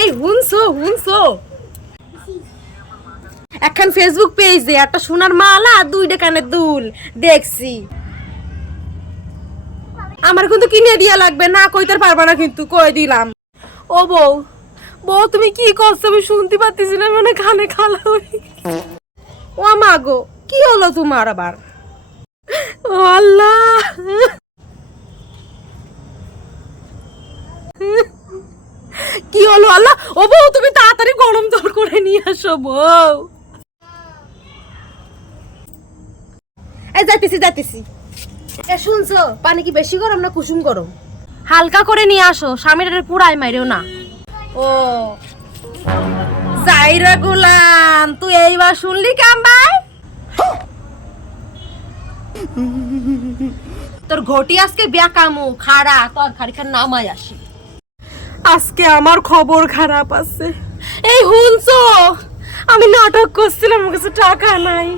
এই হুনছো হুনছো এখন ফেসবুক পেজে একটা সোনার মালা আর 2টা কানের দুল দেখছি। আমার কিন্তু কিনে দিয়া লাগবে, না কইতে পারবা না কিন্তু কই দিলাম। ও বউ, বউ তুমি কি করছো আমি শুনতে পাচ্ছি না, মানে কানে খালা হই। ও মা গো, কি হলো তোমার আবার? ও আল্লাহ, কি হলো আল্লাহ? ও বউ তুমি তাড়াতাড়ি গরম জল করে নিয়ে আসো বউ। এই যাইতেছি যাইতেছি। এ শুনছো, পানি কি বেশি গরম না কুসুম গরম? হালকা করে নিয়ে আসো, স্বামীর পুরাই মাইরেও না। ও যাইরা গোলাম, তুই এইবার শুনলি কামবাই? তোর ঘটি আজকে বেকামু খাড়া, তোর খারিখার নামাই আসি। আজকে আমার খবর খারাপ আছে। এই হুনছো, আমি নাটক করছিলাম, আমার কাছে টাকা নাই।